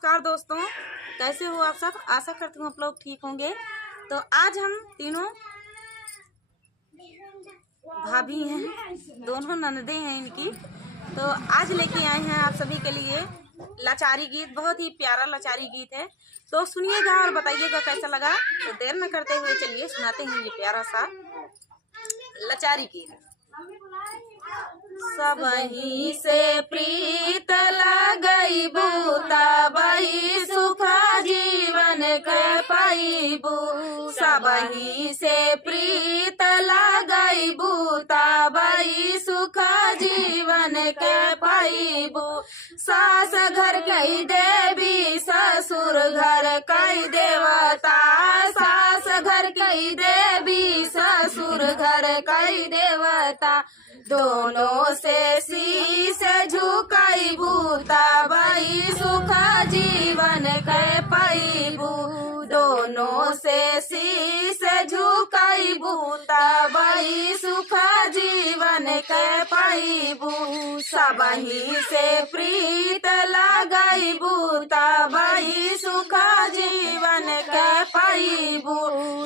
नमस्कार दोस्तों, कैसे हो आप सब। आशा करती हूँ आप लोग ठीक होंगे। तो आज हम तीनों भाभी हैं, दोनों ननदे हैं इनकी। तो आज लेके आए हैं आप सभी के लिए लाचारी गीत। बहुत ही प्यारा लाचारी गीत है, तो सुनिएगा और बताइएगा कैसा लगा। तो देर न करते हुए चलिए सुनाते हैं ये प्यारा सा लाचारी गीत। सबही से प्रीत लगईबू तबही सुख जीवन के पाईबू। सबही से प्रीत लगईबू तबही सुख जीवन के पाईबू। सास घर कई देवी ससुर घर कई देवता। सास घर कई देवी ससुर घर कई देवता। दोनों से शीश झुकाईबू तबही सुख जीवन के पाईबू। दोनों से शीश झुकाईबू तबही सुख जीवन के पाईबू। सबही से प्रीत लगईबू तबही सुख जीवन के पाईबू।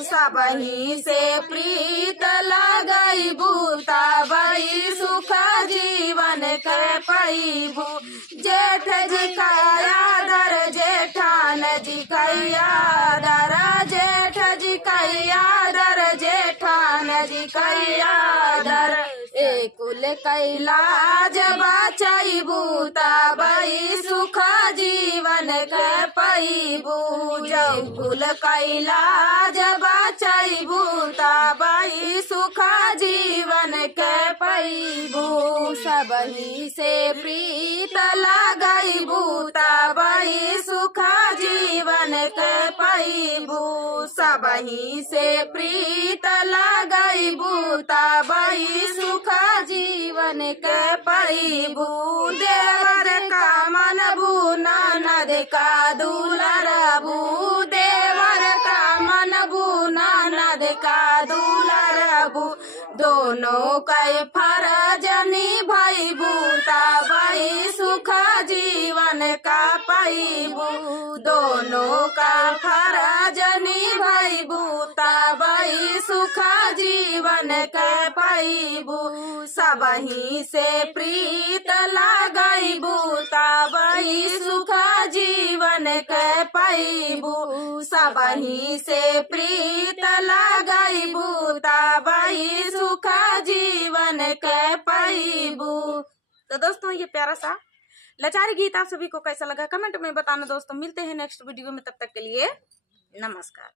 सबही से प्रीत लगईबू तबही सुख जीवन के पाईबू। जेठ जी का आदर जेठान जी का आदर। जेठ जी का आदर जेठान जी का आदर। एकुल कैलाज बचाईबू तबही सुख जीवन के पाईबू। जौकुल कैलाज बचाईबू तबही सुख जीवन के पाईबू। सबही से प्रीत लगईबू तबही सुख जीवन के पाईबू। सबही से प्रीत लगईबू तबही सुख जीवन के पाईबू। देवर का मनबू ननद का दुलरबू। देवर का मनबू ननद का दुलरबू। दोनों कई फरज निभाईबू तबही सुख जीवन का पाईबू। दोनों का फरज निभाईबू तबही सुख जीवन के पाईबू। सबही से प्रीत लगईबू तबही सुख जीवन के पाईबू। सबही से प्रीत लगईबू तबही सुख जीवन के पाईबू। तो दोस्तों ये प्यारा सा लाचारी गीत आप सभी को कैसा लगा कमेंट में बताना दोस्तों। मिलते हैं नेक्स्ट वीडियो में, तब तक के लिए नमस्कार।